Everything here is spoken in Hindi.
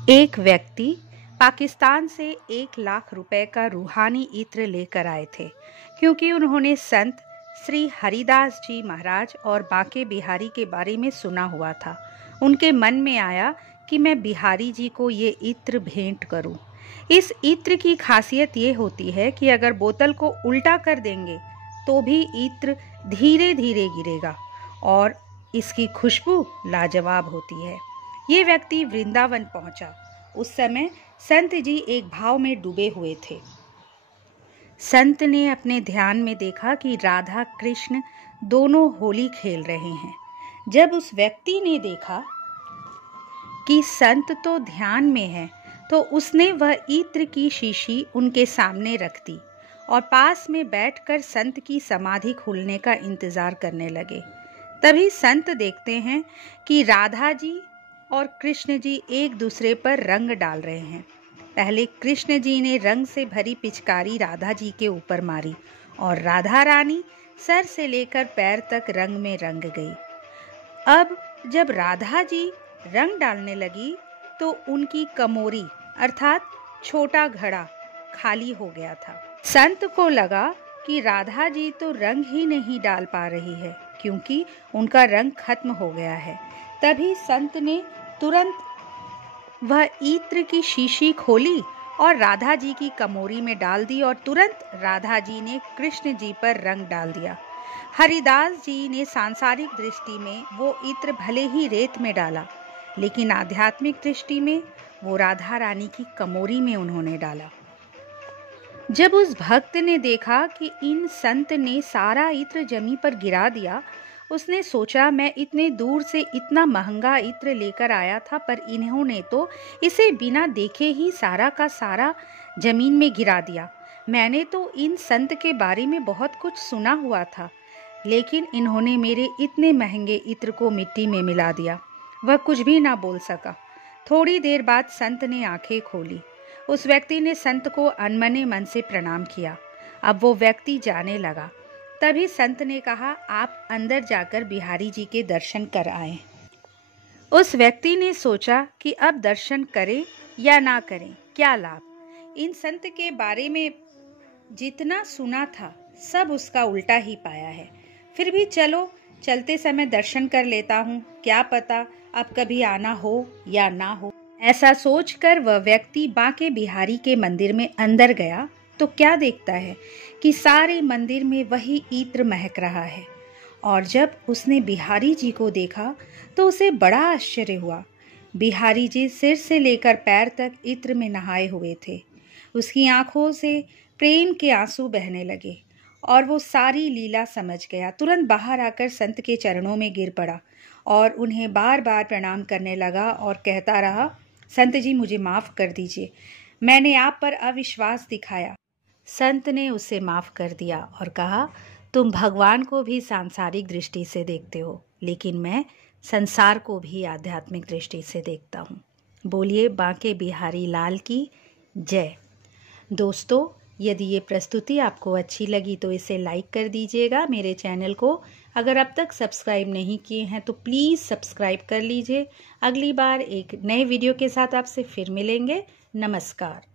एक व्यक्ति पाकिस्तान से 1 लाख रुपए का रूहानी इत्र लेकर आए थे, क्योंकि उन्होंने संत श्री हरिदास जी महाराज और बांके बिहारी के बारे में सुना हुआ था। उनके मन में आया कि मैं बिहारी जी को ये इत्र भेंट करूं। इस इत्र की खासियत ये होती है कि अगर बोतल को उल्टा कर देंगे तो भी इत्र धीरे धीरे गिरेगा और इसकी खुशबू लाजवाब होती है। ये व्यक्ति वृंदावन पहुंचा। उस समय संत जी एक भाव में डूबे हुए थे। संत ने अपने ध्यान में देखा कि राधा कृष्ण दोनों होली खेल रहे हैं। जब उस व्यक्ति ने देखा कि संत तो ध्यान में है, तो उसने वह इत्र की शीशी उनके सामने रख दी और पास में बैठकर संत की समाधि खुलने का इंतजार करने लगे। तभी संत देखते हैं कि राधा जी और कृष्ण जी एक दूसरे पर रंग डाल रहे हैं। पहले कृष्ण जी ने रंग से भरी पिचकारी राधा जी के ऊपर मारी और राधा रानी सर से लेकर पैर तक रंग में रंग गई। अब जब राधा जी रंग डालने लगी तो उनकी कमोरी अर्थात छोटा घड़ा खाली हो गया था। संत को लगा कि राधा जी तो रंग ही नहीं डाल पा रही है, क्योंकि उनका रंग खत्म हो गया है। तभी संत ने तुरंत वह इत्र की शीशी खोली और राधा जी की कमोरी में डाल दी और तुरंत राधा जी ने कृष्ण जी पर रंग डाल दिया। हरिदास जी ने सांसारिक दृष्टि में वो इत्र भले ही रेत में डाला, लेकिन आध्यात्मिक दृष्टि में वो राधा रानी की कमोरी में उन्होंने डाला। जब उस भक्त ने देखा कि इन संत ने सारा इत्र जमीन पर गिरा दिया, उसने सोचा मैं इतने दूर से इतना महंगा इत्र लेकर आया था, पर इन्होंने तो इसे बिना देखे ही सारा का सारा जमीन में गिरा दिया। मैंने तो इन संत के बारे में बहुत कुछ सुना हुआ था, लेकिन इन्होंने मेरे इतने महंगे इत्र को मिट्टी में मिला दिया। वह कुछ भी ना बोल सका। थोड़ी देर बाद संत ने आंखें खोली। उस व्यक्ति ने संत को अनमने मन से प्रणाम किया। अब वो व्यक्ति जाने लगा। तभी संत ने कहा, आप अंदर जाकर बिहारी जी के दर्शन कर आए। उस व्यक्ति ने सोचा कि अब दर्शन करें या ना करें, क्या लाभ। इन संत के बारे में जितना सुना था सब उसका उल्टा ही पाया है। फिर भी चलो चलते समय दर्शन कर लेता हूँ, क्या पता अब कभी आना हो या ना हो। ऐसा सोचकर वह व्यक्ति बांके बिहारी के मंदिर में अंदर गया तो क्या देखता है कि सारे मंदिर में वही इत्र महक रहा है। और जब उसने बिहारी जी को देखा तो उसे बड़ा आश्चर्य हुआ। बिहारी जी सिर से लेकर पैर तक इत्र में नहाए हुए थे। उसकी आंखों से प्रेम के आंसू बहने लगे और वो सारी लीला समझ गया। तुरंत बाहर आकर संत के चरणों में गिर पड़ा और उन्हें बार बार प्रणाम करने लगा और कहता रहा, संत जी मुझे माफ़ कर दीजिए, मैंने आप पर अविश्वास दिखाया। संत ने उसे माफ़ कर दिया और कहा, तुम भगवान को भी सांसारिक दृष्टि से देखते हो, लेकिन मैं संसार को भी आध्यात्मिक दृष्टि से देखता हूँ। बोलिए बांके बिहारी लाल की जय। दोस्तों, यदि ये प्रस्तुति आपको अच्छी लगी तो इसे लाइक कर दीजिएगा। मेरे चैनल को अगर अब तक सब्सक्राइब नहीं किए हैं तो प्लीज़ सब्सक्राइब कर लीजिए। अगली बार एक नए वीडियो के साथ आपसे फिर मिलेंगे। नमस्कार।